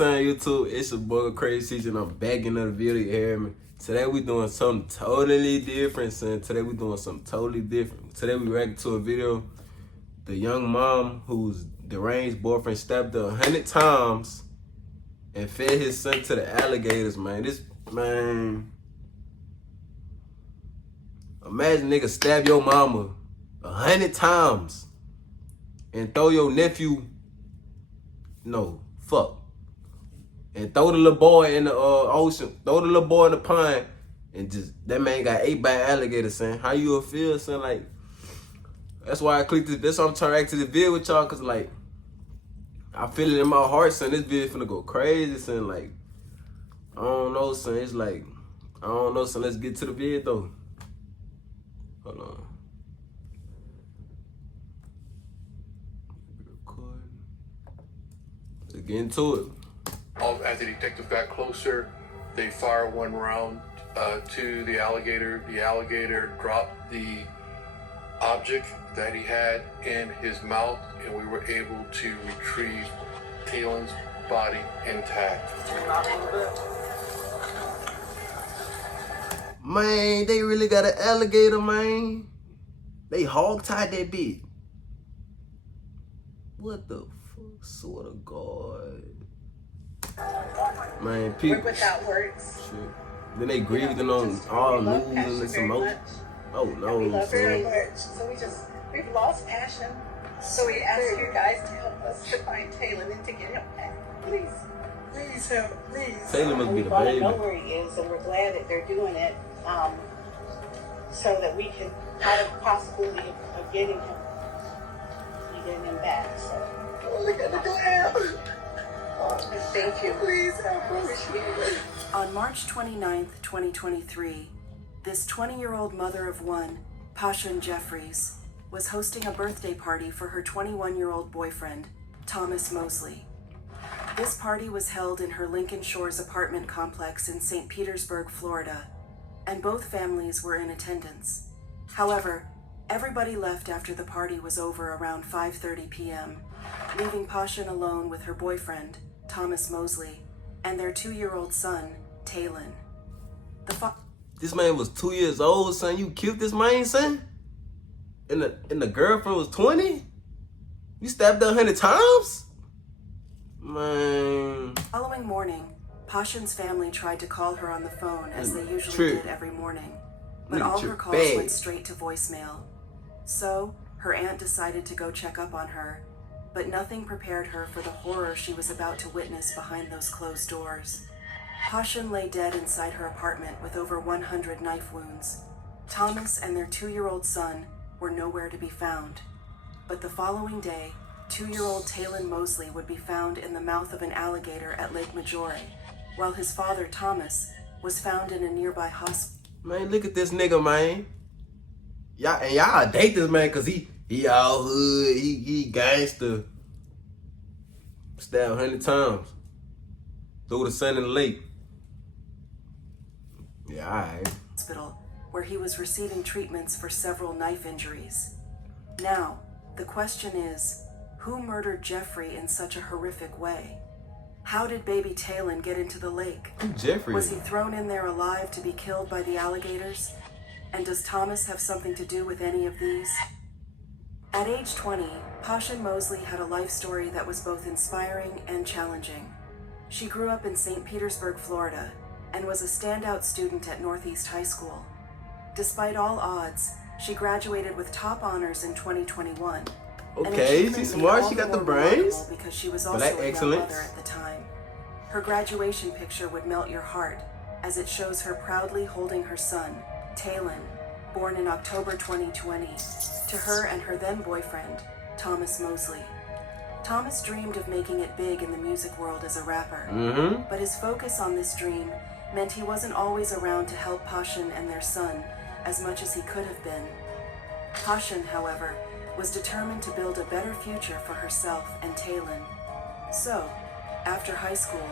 saying, YouTube? It's your boy GoCrazyCJ and I'm back in another video, you hear me? Today we doing something totally different, son. Today we doing something totally different. Today we reacting to a video. The young mom whose deranged boyfriend stabbed her 100 times and fed his son to the alligators, man. This, man. Imagine nigga stab your mama 100 times and throw your nephew, and throw the little boy in the ocean, throw the little boy in the pond, and just, that man got ate by an alligator, son. How you will feel, son? Like, that's why I clicked it. That's why I'm trying to react to the video with y'all, cause like, I feel it in my heart, son. This video finna go crazy, son. Like, I don't know, son. It's like, I don't know, son. Let's get to the video, though. Hold on. Let's get into it. As the detective got closer, they fired one round to the alligator. The alligator dropped the object that he had in his mouth, and we were able to retrieve Taylon's body intact. Man, they really got an alligator, man. They hog-tied that bitch. What the fuck? Sort of God. Man, people. We're without words. Shit. Then they grieving on all news and some emotion. Oh no, we love very much. So we've lost passion. So we ask you guys to help us to find Taylon and to get him back. Please help, please. Taylon must be the We want to baby. know where he is, and we're glad that they're doing it, so that we can have a possibility of getting him back. So look at the glare. Thank you. Please help us. On March 29th, 2023, this 20-year-old mother of one, Passion Jeffries, was hosting a birthday party for her 21-year-old boyfriend, Thomas Mosley. This party was held in her Lincoln Shores apartment complex in St. Petersburg, Florida, and both families were in attendance. However, everybody left after the party was over around 5:30 p.m., leaving Passion alone with her boyfriend, Thomas Mosley, and their 2-year-old son, Taylon. This man was 2 years old, son. You killed this man, son? And the girlfriend was 20? You stabbed her 100 times? Man. Following morning, Passion's family tried to call her on the phone as they usually did every morning, but all her calls went straight to voicemail. So, her aunt decided to go check up on her, but nothing prepared her for the horror she was about to witness behind those closed doors. Passion lay dead inside her apartment with over 100 knife wounds. Thomas and their 2-year-old son were nowhere to be found. But the following day, 2-year-old Taylon Mosley would be found in the mouth of an alligator at Lake Maggiore, while his father, Thomas, was found in a nearby hospital. Man, look at this nigga, man. Y'all date this man because he all hood, he gangster. Stabbed 100 times. Threw the son in the lake. Yeah, alright. Hospital, where he was receiving treatments for several knife injuries. Now, the question is, who murdered Jeffrey in such a horrific way? How did baby Taylon get into the lake? Jeffrey. Was he thrown in there alive to be killed by the alligators? And does Thomas have something to do with any of these? At age 20, Passion Mosley had a life story that was both inspiring and challenging. She grew up in St. Petersburg, Florida, and was a standout student at Northeast High School. Despite all odds, she graduated with top honors in 2021. Okay, she's smart, she got the brains. Because she was also a young mother at the time. Her graduation picture would melt your heart, as it shows her proudly holding her son, Taylon, born in October 2020, to her and her then boyfriend, Thomas Mosley. Thomas dreamed of making it big in the music world as a rapper, but his focus on this dream meant he wasn't always around to help Passion and their son as much as he could have been. Passion, however, was determined to build a better future for herself and Taylon. So, after high school,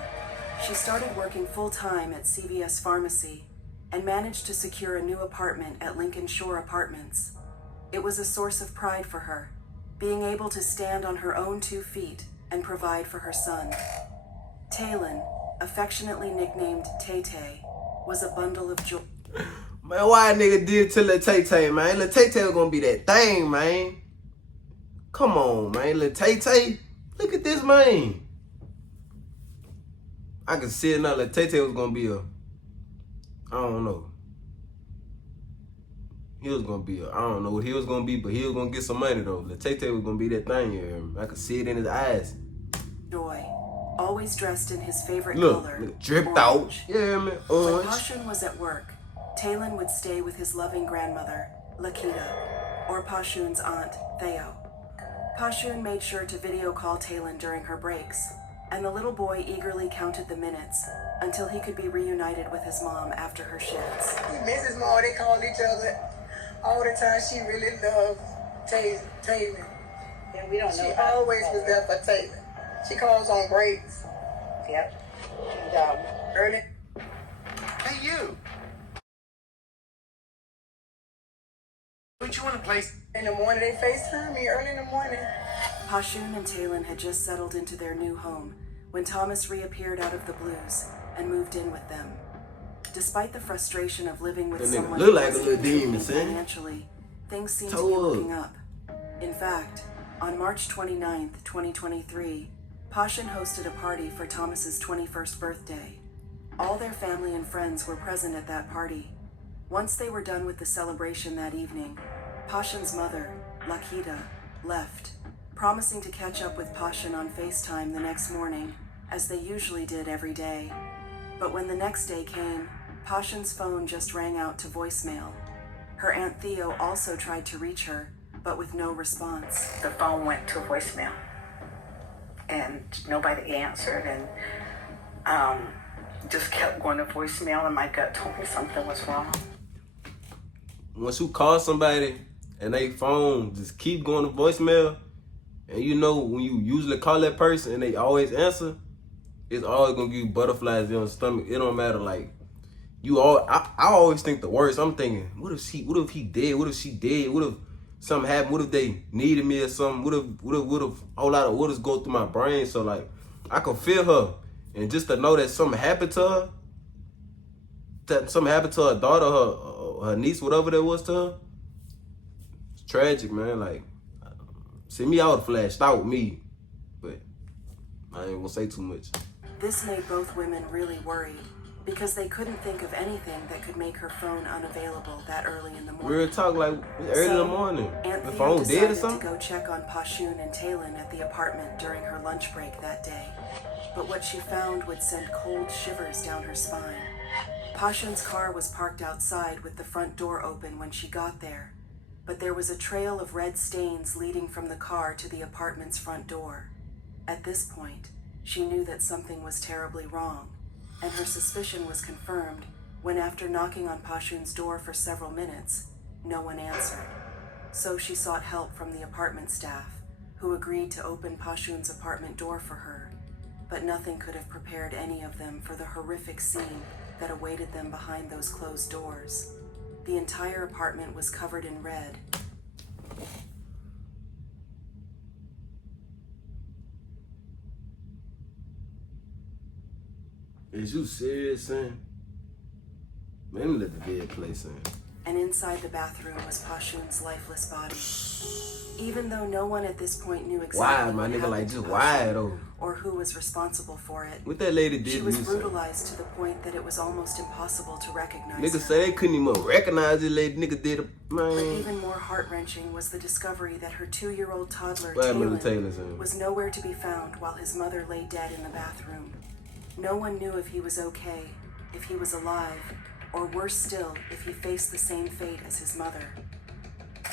she started working full-time at CVS Pharmacy and managed to secure a new apartment at Lincoln Shore Apartments. It was a source of pride for her, being able to stand on her own 2 feet and provide for her son. Talon, affectionately nicknamed Tay-Tay, was a bundle of joy. Man, why a nigga did to Lil Tay-Tay, man? Lil Tay-Tay was gonna be that thing, man. Come on, man. Lil Tay-Tay, look at this, man. I could see it now. Lil Tay-Tay was gonna be a, I don't know. He was gonna be a, I don't know what he was gonna be, but he was gonna get some money though. Lil Tay-Tay was gonna be that thing, you hear me? I could see it in his eyes. Joy, always dressed in his favorite Look, color, dripped orange. out. Yeah, man, When orange. Pashun was at work, Talon would stay with his loving grandmother, Lakita, or Pashun's aunt, Theo. Pashun made sure to video call Talon during her breaks, and the little boy eagerly counted the minutes until he could be reunited with his mom after her shifts. He misses his mom. They call each other all the time. She really loved Taylor. Yeah, we don't know. She always was there for Taylor. She calls on breaks. Yep. And Early. Hey, you. Don't you want to play? In the morning, they FaceTime me early in the morning. Pashun and Talon had just settled into their new home when Thomas reappeared out of the blues and moved in with them. Despite the frustration of living with That nigga someone look who like a wasn't little demon, contributing son. financially, things seemed to be Toe up. looking up. In fact, on March 29th, 2023, Pashun hosted a party for Thomas's 21st birthday. All their family and friends were present at that party. Once they were done with the celebration that evening, Pashun's mother, Lakita, left, promising to catch up with Pashun on FaceTime the next morning, as they usually did every day. But when the next day came, Pashun's phone just rang out to voicemail. Her Aunt Theo also tried to reach her, but with no response. The phone went to voicemail and nobody answered, and just kept going to voicemail, and my gut told me something was wrong. Once you call somebody and they phone just keep going to voicemail, and you know when you usually call that person and they always answer, it's always gonna give you butterflies in your stomach. It don't matter, like I always think the worst. I'm thinking, what if he dead? What if she dead? What if something happened? What if they needed me or something? What if a whole lot of what is go through my brain? So like I could feel her, and just to know that something happened to her, that something happened to her daughter, her niece, whatever that was to her, it's tragic, man. Like, see me, I would have flashed out with me, but I ain't gonna say too much. This made both women really worried because they couldn't think of anything that could make her phone unavailable that early in the morning. Real talk, like early in the morning. Aunt The Theo phone dead or decided to something? go check on Pashun and Talon at the apartment during her lunch break that day. But what she found would send cold shivers down her spine. Pashun's car was parked outside with the front door open when she got there, but there was a trail of red stains leading from the car to the apartment's front door. At this point, she knew that something was terribly wrong, and her suspicion was confirmed when, after knocking on Pashun's door for several minutes, no one answered. So she sought help from the apartment staff, who agreed to open Pashun's apartment door for her, but nothing could have prepared any of them for the horrific scene that awaited them behind those closed doors. The entire apartment was covered in red. Is you serious, son? Man, let me let the dead play, son. And inside the bathroom was Pashun's lifeless body. Even though no one at this point knew exactly Why, my what nigga? happened Like, to just Pashun why, though? or who was responsible for it. What that lady did She to was you, son? brutalized to the point that it was almost impossible to recognize Niggas her. say they couldn't even recognize this lady. Nigga did it, But man. even more heart-wrenching was the discovery that her 2-year-old toddler, What happened to Talon, Taylor, son? was nowhere to be found while his mother lay dead in the bathroom. No one knew if he was okay, if he was alive, or worse still, if he faced the same fate as his mother.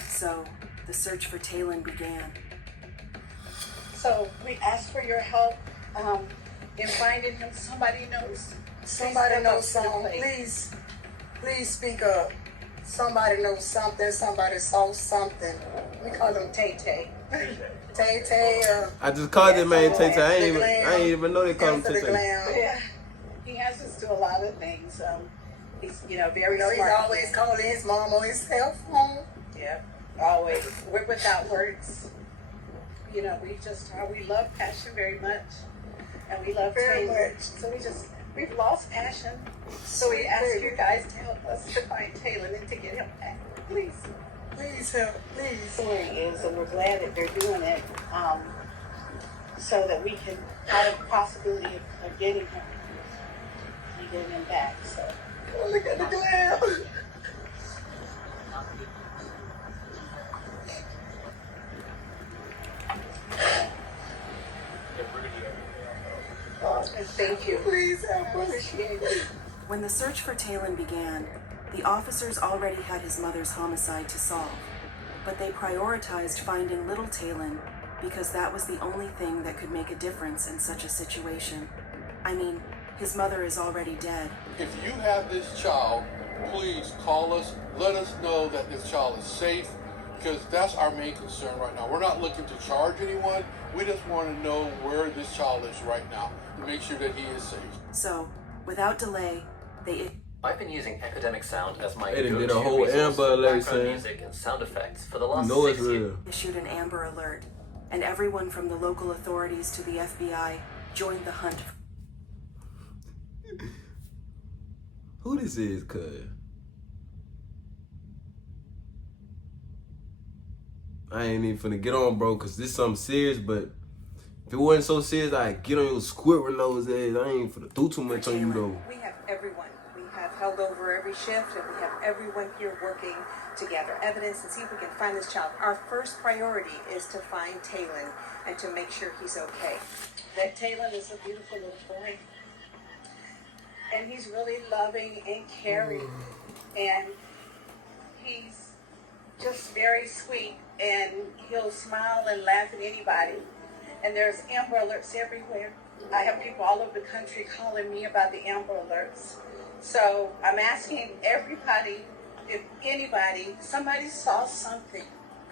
So, the search for Talon began. so we asked for your help in finding him. Somebody knows. Somebody Please knows step up to the something. plate. Please speak up. Somebody knows something. Somebody saw something. We call him Tay-Tay. Tay-Tay. I just called that man Tay Tay. I ain't Glam. even know they called him Answer Tay the Tay. glam. Yeah, he has us do a lot of things. He's very You know, he's smart. always calling his mom on his cell phone. Yeah, always. We're without words. We love Passion very much. and we love Very Taylor. much. So we've lost passion. So we ask you guys to help us to find Taylor and to get him back. Please. Please help, please. Story is, and we're glad that they're doing it, so that we can have a possibility of getting him back. So. Oh, look at the glare. Thank you. Please help us. Appreciate it. When the search for Talon began, the officers already had his mother's homicide to solve, but they prioritized finding little Talon because that was the only thing that could make a difference in such a situation. I mean, his mother is already dead. If you have this child, please call us. Let us know that this child is safe, because that's our main concern right now. We're not looking to charge anyone. We just want to know where this child is right now to make sure that he is safe. So, without delay, I've been using Epidemic Sound as my They done go-to did a whole resource Amber for Alert, background son. music and sound effects for the last Know it's 6 years. real. issued an Amber Alert, and everyone from the local authorities to the FBI joined the hunt. Who this is, cuz? I ain't even finna get on, bro, cause this something serious, but if it wasn't so serious, I'd get on your Squidward nose ass. I ain't finna do too much on you, though. We have everyone. We have held over every shift, and we have everyone here working to gather evidence and see if we can find this child. Our first priority is to find Talon and to make sure he's okay. That Taylor is a beautiful little boy. And he's really loving and caring. And he's just very sweet. And he'll smile and laugh at anybody. And there's Amber Alerts everywhere. I have people all over the country calling me about the Amber Alerts. So I'm asking everybody, if anybody, somebody saw something.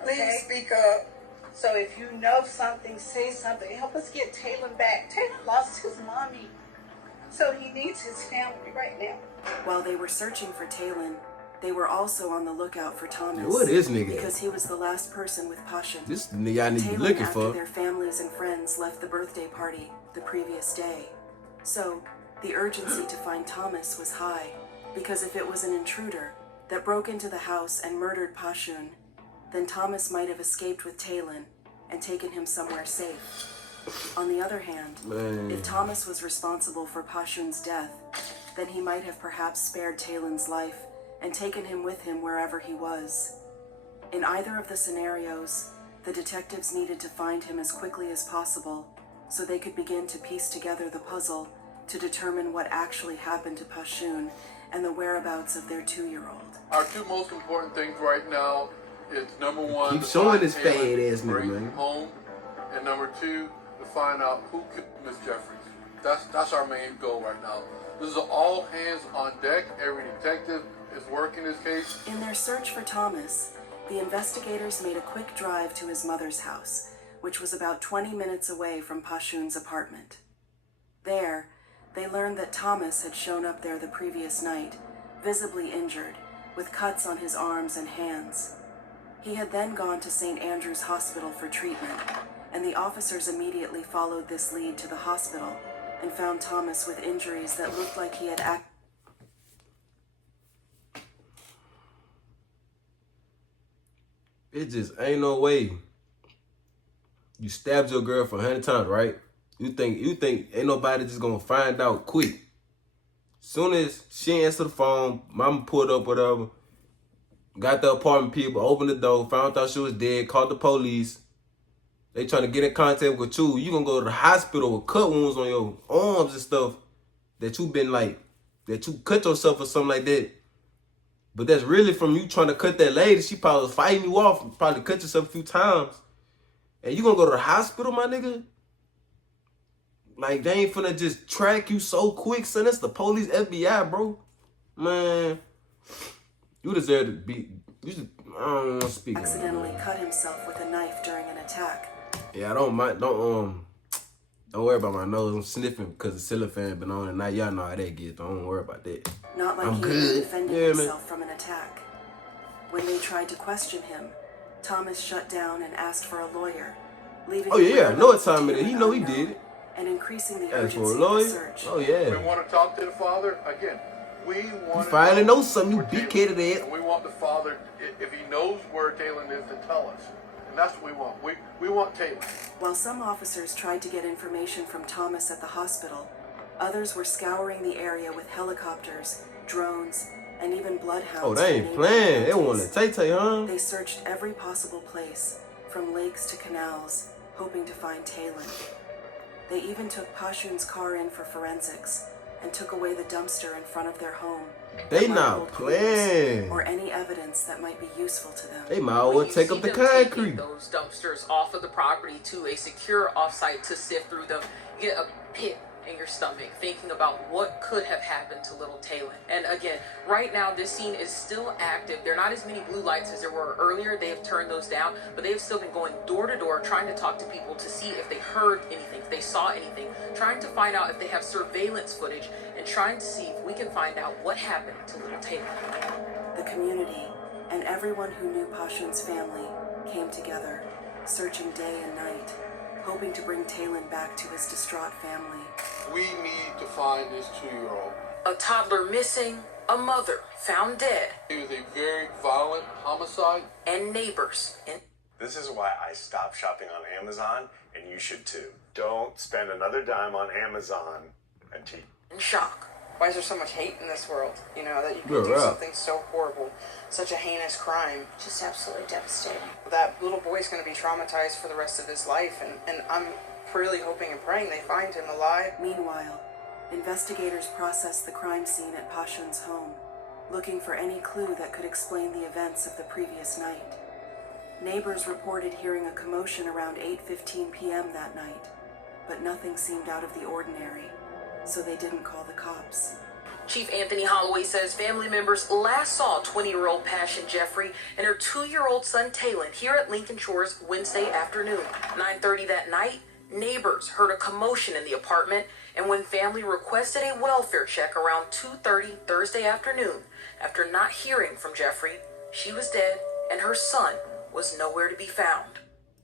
Please Okay? speak up. So if you know something, say something. Help us get Taylor back. Taylor lost his mommy. So he needs his family right now. While they were searching for Talon, they were also on the lookout for Thomas. What is nigga? Because he was the last person with Passion. This nigga y'all need to be Talon, looking after for. their families and friends left the birthday party the previous day. So, the urgency to find Thomas was high, because if it was an intruder that broke into the house and murdered Pashun, then Thomas might have escaped with Talon and taken him somewhere safe. On the other hand, Man. if Thomas was responsible for Pashun's death, then he might have perhaps spared Talon's life and taken him with him wherever he was. In either of the scenarios, the detectives needed to find him as quickly as possible so they could begin to piece together the puzzle to determine what actually happened to Pashun and the whereabouts of their 2-year-old. Our two most important things right now is number one, Keep to showing find this Taylor, fat ass nigga, bring him man. home, and number two, to find out who killed Miss Jeffries. That's our main goal right now. This is all hands on deck. Every detective is working this case. In their search for Thomas, the investigators made a quick drive to his mother's house, which was about 20 minutes away from Pashun's apartment. There, they learned that Thomas had shown up there the previous night, visibly injured, with cuts on his arms and hands. He had then gone to St. Andrew's Hospital for treatment, and the officers immediately followed this lead to the hospital and found Thomas with injuries that looked like he had It just ain't no way. You stabbed your girl 100 times, right? You think ain't nobody just gonna find out quick. Soon as she answered the phone, mama pulled up, whatever, got the apartment people, opened the door, found out she was dead, called the police. They trying to get in contact with you. You gonna go to the hospital with cut wounds on your arms and stuff that you cut yourself or something like that. But that's really from you trying to cut that lady. She probably was fighting you off, probably cut yourself a few times. And you gonna go to the hospital, my nigga? Like, they ain't finna just track you so quick, son. That's the police, FBI, bro. Man, you deserve to be, I don't want to speak. accidentally cut himself with a knife during an attack. Yeah, I don't mind, don't worry about my nose. I'm sniffing because the cellophane been on tonight. Y'all know how that gets. Don't worry about that. Not like I'm he good. had defended Yeah, man. himself from an attack. When they tried to question him, Thomas shut down and asked for a lawyer, leaving Oh, the yeah, I know what whereabouts of time it is. He Taylor know he unknown. did it. and increasing the As for a urgency of lawyer, the search. oh yeah. We want to talk to the father again. We want You finally know something, you where big Taylor headed is, ass. and we want the father, if he knows where Taylor is, to tell us. And that's what we want. We want Taylor. While some officers tried to get information from Thomas at the hospital, others were scouring the area with helicopters, drones, and even bloodhounds. Oh, they ain't playing. They want to Tay-Tay, huh? They searched every possible place, from lakes to canals, hoping to find Talon. They even took Pashun's car in for forensics and took away the dumpster in front of their home. They that might not hold playing. clues or any evidence that might be useful to them. They might well take up the concrete. Those dumpsters off of the property to a secure offsite to sift through them, you get a pit in your stomach thinking about what could have happened to little Talon. And again, right now this scene is still active. There are not as many blue lights as there were earlier. They have turned those down, but they have still been going door to door trying to talk to people to see if they heard anything, if they saw anything, trying to find out if they have surveillance footage, and trying to see if we can find out what happened to little Talon. The community and everyone who knew Pashun's family came together, searching day and night, hoping to bring Talon back to his distraught family. We need to find this 2-year-old. A toddler missing, a mother found dead. It was a very violent homicide. And neighbors. This is why I stopped shopping on Amazon, and you should too. Don't spend another dime on Amazon and cheap. In shock. Why is there so much hate in this world? You know, that you You're can do right. something so horrible, such a heinous crime. Just absolutely devastating. That little boy's going to be traumatized for the rest of his life, and I'm really hoping and praying they find him alive. Meanwhile, investigators processed the crime scene at Pashun's home, looking for any clue that could explain the events of the previous night. Neighbors reported hearing a commotion around 8:15 p.m. that night, but nothing seemed out of the ordinary, so they didn't call the cops. Chief Anthony Holloway says family members last saw 20-year-old Passion Jeffrey and her 2-year-old son Talon here at Lincoln Shores Wednesday afternoon. 9:30 that night, neighbors heard a commotion in the apartment, and when family requested a welfare check around 2:30 Thursday afternoon, after not hearing from Jeffrey, she was dead and her son was nowhere to be found.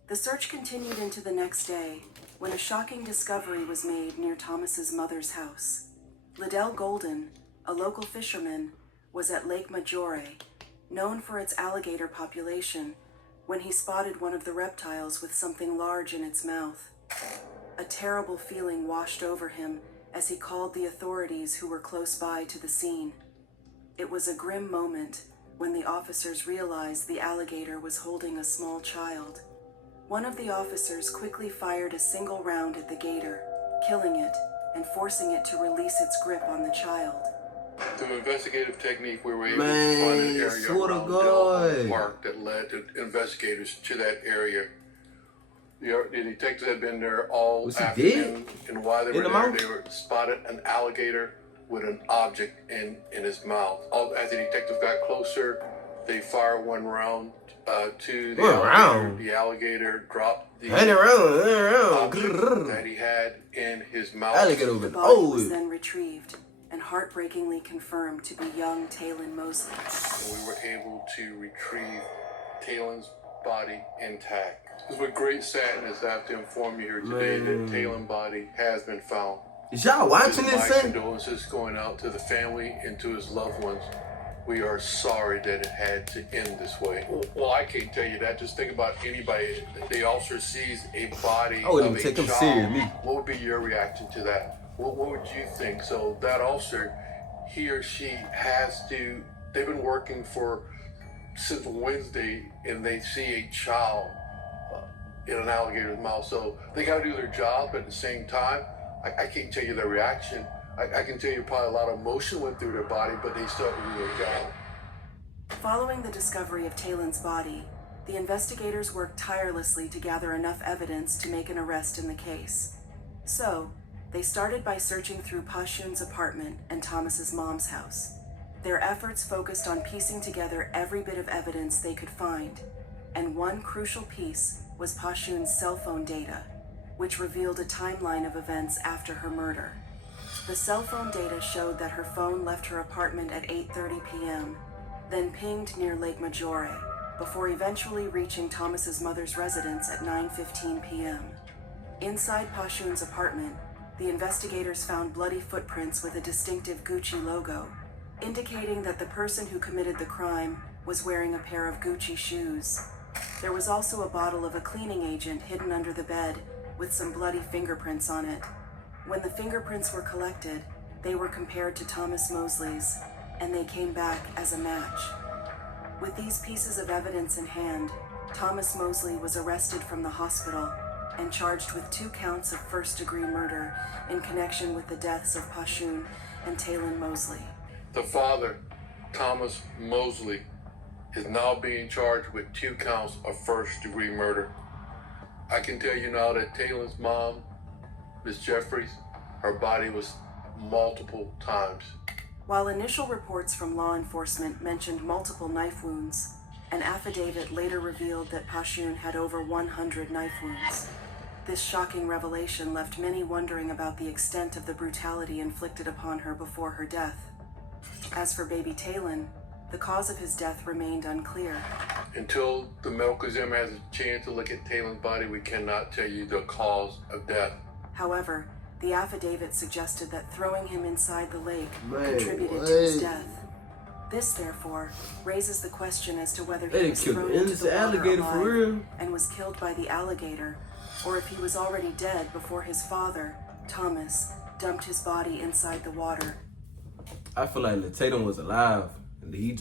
The search continued into the next day, when a shocking discovery was made near Thomas's mother's house. Liddell Golden, a local fisherman, was at Lake Maggiore, known for its alligator population, when he spotted one of the reptiles with something large in its mouth. A terrible feeling washed over him as he called the authorities who were close by to the scene. It was a grim moment when the officers realized the alligator was holding a small child. One of the officers quickly fired a single round at the gator, killing it and forcing it to release its grip on the child. Through investigative technique, we were able Man, to find an area swear to around God. Del Park that led to investigators to that area. The detectives had been there all Was he afternoon, and while they In were the there, mouth? they were spotted an alligator with an object in his mouth. As the detectives got closer, they fired one round to the One alligator. round? The alligator dropped the Ain't around. object that he had in his mouth. Alligator The been body was old. then retrieved and heartbreakingly confirmed to be young Talon Mosley. And we were able to retrieve Talon's body intact. It's with great sadness I have to inform you here today that Talon's body has been found. Is y'all watching this, My son? condolences going out to the family and to his loved ones. We are sorry that it had to end this way. Well, I can't tell you that. Just think about anybody. The officer sees a body I wouldn't of a take him child. serious, me. What would be your reaction to that? What would you think? So that officer, he or she has to, they've been working since Wednesday, and they see a child in an alligator's mouth. So they got to do their job, but at the same time, I can't tell you their reaction. I can tell you probably a lot of emotion went through their body, but they still have to do their job. Following the discovery of Talon's body, the investigators worked tirelessly to gather enough evidence to make an arrest in the case. So, they started by searching through Pashun's apartment and Thomas's mom's house. Their efforts focused on piecing together every bit of evidence they could find, and one crucial piece was Pashun's cell phone data, which revealed a timeline of events after her murder. The cell phone data showed that her phone left her apartment at 8:30 p.m., then pinged near Lake Maggiore, before eventually reaching Thomas's mother's residence at 9:15 p.m. Inside Pashtun's apartment, the investigators found bloody footprints with a distinctive Gucci logo, indicating that the person who committed the crime was wearing a pair of Gucci shoes. There was also a bottle of a cleaning agent hidden under the bed with some bloody fingerprints on it. When the fingerprints were collected, they were compared to Thomas Mosley's, and they came back as a match. With these pieces of evidence in hand, Thomas Mosley was arrested from the hospital and charged with 2 counts of first-degree murder in connection with the deaths of Pashtun and Talon Mosley. The father, Thomas Mosley, is now being charged with 2 counts of first-degree murder. I can tell you now that Talon's mom, Miss Jeffries, her body was multiple times. While initial reports from law enforcement mentioned multiple knife wounds, an affidavit later revealed that Pashtun had over 100 knife wounds. This shocking revelation left many wondering about the extent of the brutality inflicted upon her before her death. As for baby Talon, the cause of his death remained unclear. Until the medical examiner has a chance to look at Talon's body, we cannot tell you the cause of death. However, the affidavit suggested that throwing him inside the lake Man, contributed to his death. This, therefore, raises the question as to whether he was thrown into the water alligator for real alive and was killed by the alligator, or if he was already dead before his father, Thomas, dumped his body inside the water. I feel like Tatum was alive, and he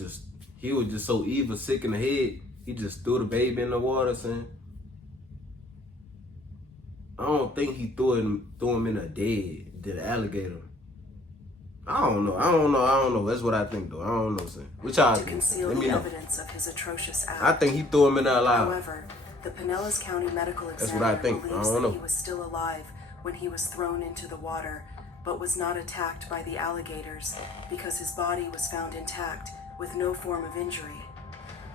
was just so evil, sick in the head. He just threw the baby in the water, son. I don't think he threw him in the alligator. I don't know. That's what I think, though. I don't know, son. Which y'all To think? conceal Let me the know. evidence of his atrocious act. I think he threw him in there alive. However, the Pinellas County Medical That's what I Examiner think. I believes don't that know. he was still alive when he was thrown into the water, but was not attacked by the alligators because his body was found intact with no form of injury.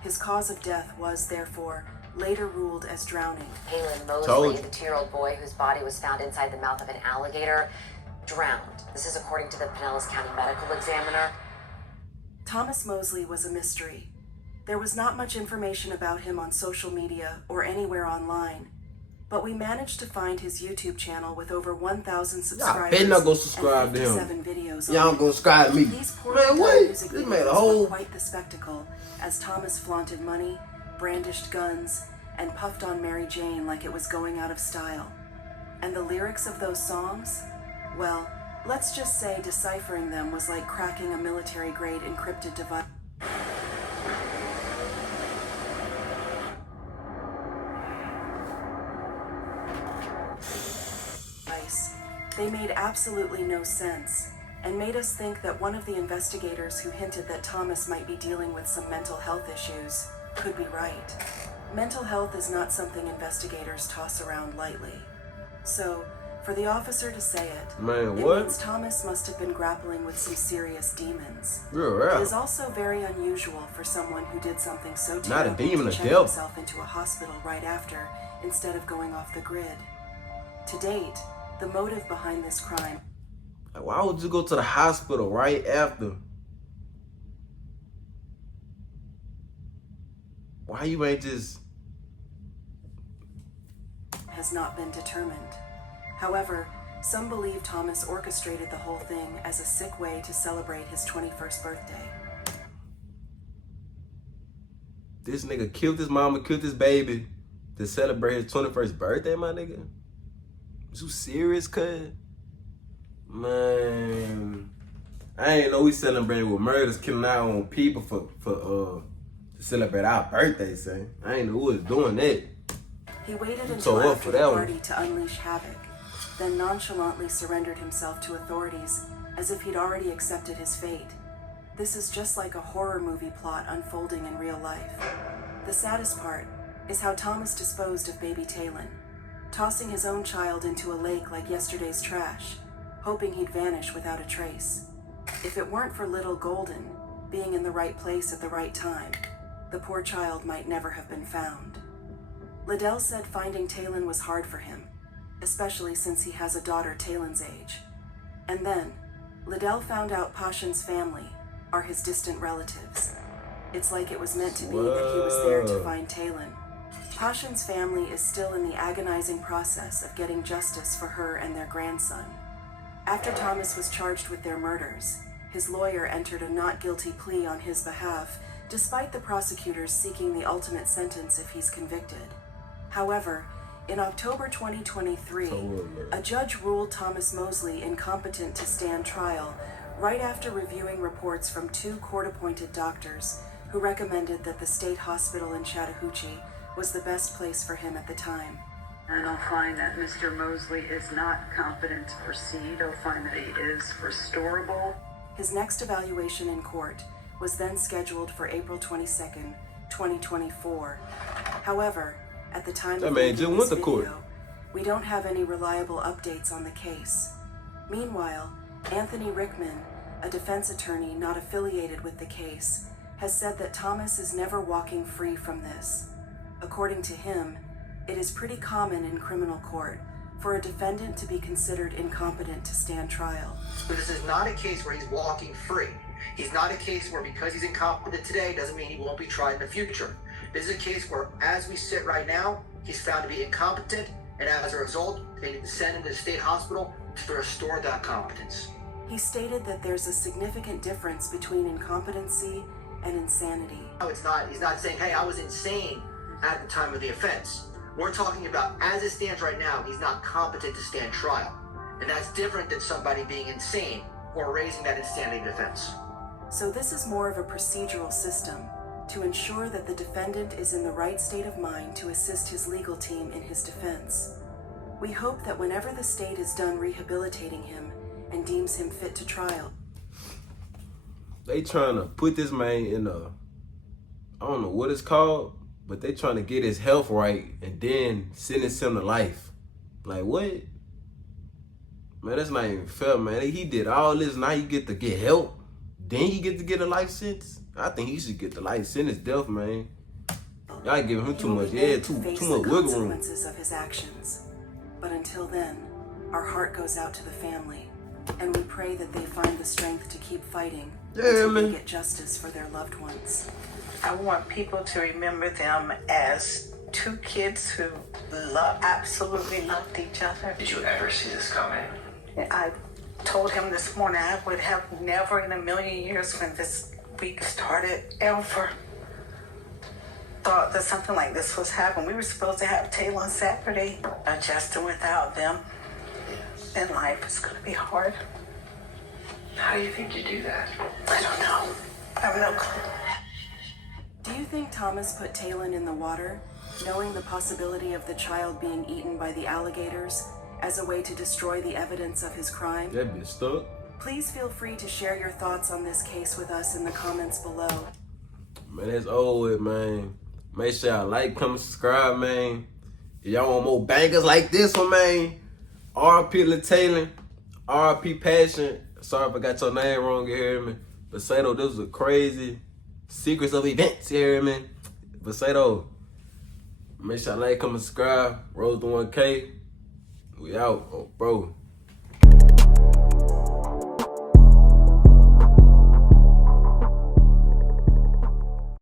His cause of death was, therefore, later ruled as drowning. Talon Mosley, the 2-year-old boy whose body was found inside the mouth of an alligator, drowned. This is according to the Pinellas County Medical Examiner. Thomas Mosley was a mystery. There was not much information about him on social media or anywhere online, but we managed to find his YouTube channel with over 1,000 subscribers. Y'all better not go subscribe to him. and 57 videos Y'all on it. gonna subscribe to me. These poorly Man, done what? music This made a videos whole... were quite the spectacle, as Thomas flaunted money, brandished guns, and puffed on Mary Jane like it was going out of style. And the lyrics of those songs? Well, let's just say deciphering them was like cracking a military-grade encrypted device. They made absolutely no sense, and made us think that one of the investigators who hinted that Thomas might be dealing with some mental health issues could be right. Mental health is not something investigators toss around lightly. So, for the officer to say it, Man, it what? means Thomas must have been grappling with some serious demons. Yeah. It is also very unusual for someone who did something so Not a terrible demon, to a check devil. himself into a hospital right after, instead of going off the grid. To date, the motive behind this crime. Like, why would you go to the hospital right after? Why you ain't just... Has not been determined. However, some believe Thomas orchestrated the whole thing as a sick way to celebrate his 21st birthday. This nigga killed his mama, killed his baby to celebrate his 21st birthday, my nigga? Is you serious, cuz? Man, I ain't know we celebrating with murders, killing our own people to celebrate our birthday, son. I ain't know who was doing that. He waited You until tore up after for the that one. party to unleash havoc, then nonchalantly surrendered himself to authorities as if he'd already accepted his fate. This is just like a horror movie plot unfolding in real life. The saddest part is how Thomas disposed of baby Talon, tossing his own child into a lake like yesterday's trash, hoping he'd vanish without a trace. If it weren't for little Golden being in the right place at the right time, the poor child might never have been found. Liddell said finding Talon was hard for him, especially since he has a daughter Talon's age. And then, Liddell found out Pashttun's family are his distant relatives. It's like it was meant to be that he was there to find Talon. Tashin's family is still in the agonizing process of getting justice for her and their grandson. After Thomas was charged with their murders, his lawyer entered a not guilty plea on his behalf, despite the prosecutors seeking the ultimate sentence if he's convicted. However, in October 2023, a judge ruled Thomas Mosley incompetent to stand trial right after reviewing reports from 2 court-appointed doctors who recommended that the state hospital in Chattahoochee was the best place for him at the time. And I'll find that Mr. Mosley is not competent to proceed. I'll find that he is restorable. His next evaluation in court was then scheduled for April 22nd, 2024. However, at the time of making this video, we don't have any reliable updates on the case. Meanwhile, Anthony Rickman, a defense attorney not affiliated with the case, has said that Thomas is never walking free from this. According to him, it is pretty common in criminal court for a defendant to be considered incompetent to stand trial. But this is not a case where he's walking free. He's not a case where because he's incompetent today doesn't mean he won't be tried in the future. This is a case where, as we sit right now, he's found to be incompetent, and as a result, they need to send him to the state hospital to restore that competence. He stated that there's a significant difference between incompetency and insanity. No, he's not saying, hey, I was insane at the time of the offense. We're talking about, as it stands right now, he's not competent to stand trial. And that's different than somebody being insane or raising that insanity defense. So this is more of a procedural system to ensure that the defendant is in the right state of mind to assist his legal team in his defense. We hope that whenever the state is done rehabilitating him and deems him fit to trial. They trying to put this man in a, I don't know what it's called, but they trying to get his health right and then sentence him to life. Like, what? Man, that's not even fair, man. He did all this, now he get to get help. Then he get to get a life sentence? I think he should get the life sentence death, man. Y'all giving him too much, too much wiggle room. Consequences of his actions. But until then, our heart goes out to the family, and we pray that they find the strength to keep fighting until they get justice for their loved ones. I want people to remember them as 2 kids who absolutely loved each other. Did you ever see this coming? I told him this morning I would have never in a million years when this week started ever thought that something like this was happening. We were supposed to have Taylor on Saturday. Adjusting without them in life is going to be hard. How do you think you do that? I don't know. I have no clue. Do you think Thomas put Taylor in the water, knowing the possibility of the child being eaten by the alligators, as a way to destroy the evidence of his crime? That bitch stuck. Please feel free to share your thoughts on this case with us in the comments below. Man, that's over with, man. Make sure y'all like, comment, subscribe, man. If y'all want more bangers like this one, man. R.P. Taylor, R.P. Passion. Sorry if I got your name wrong, you hear me? But Sato, this was a crazy secrets of events, you hear me? But Sato, make sure y'all like, comment, subscribe. Rose to 1K. We out, bro.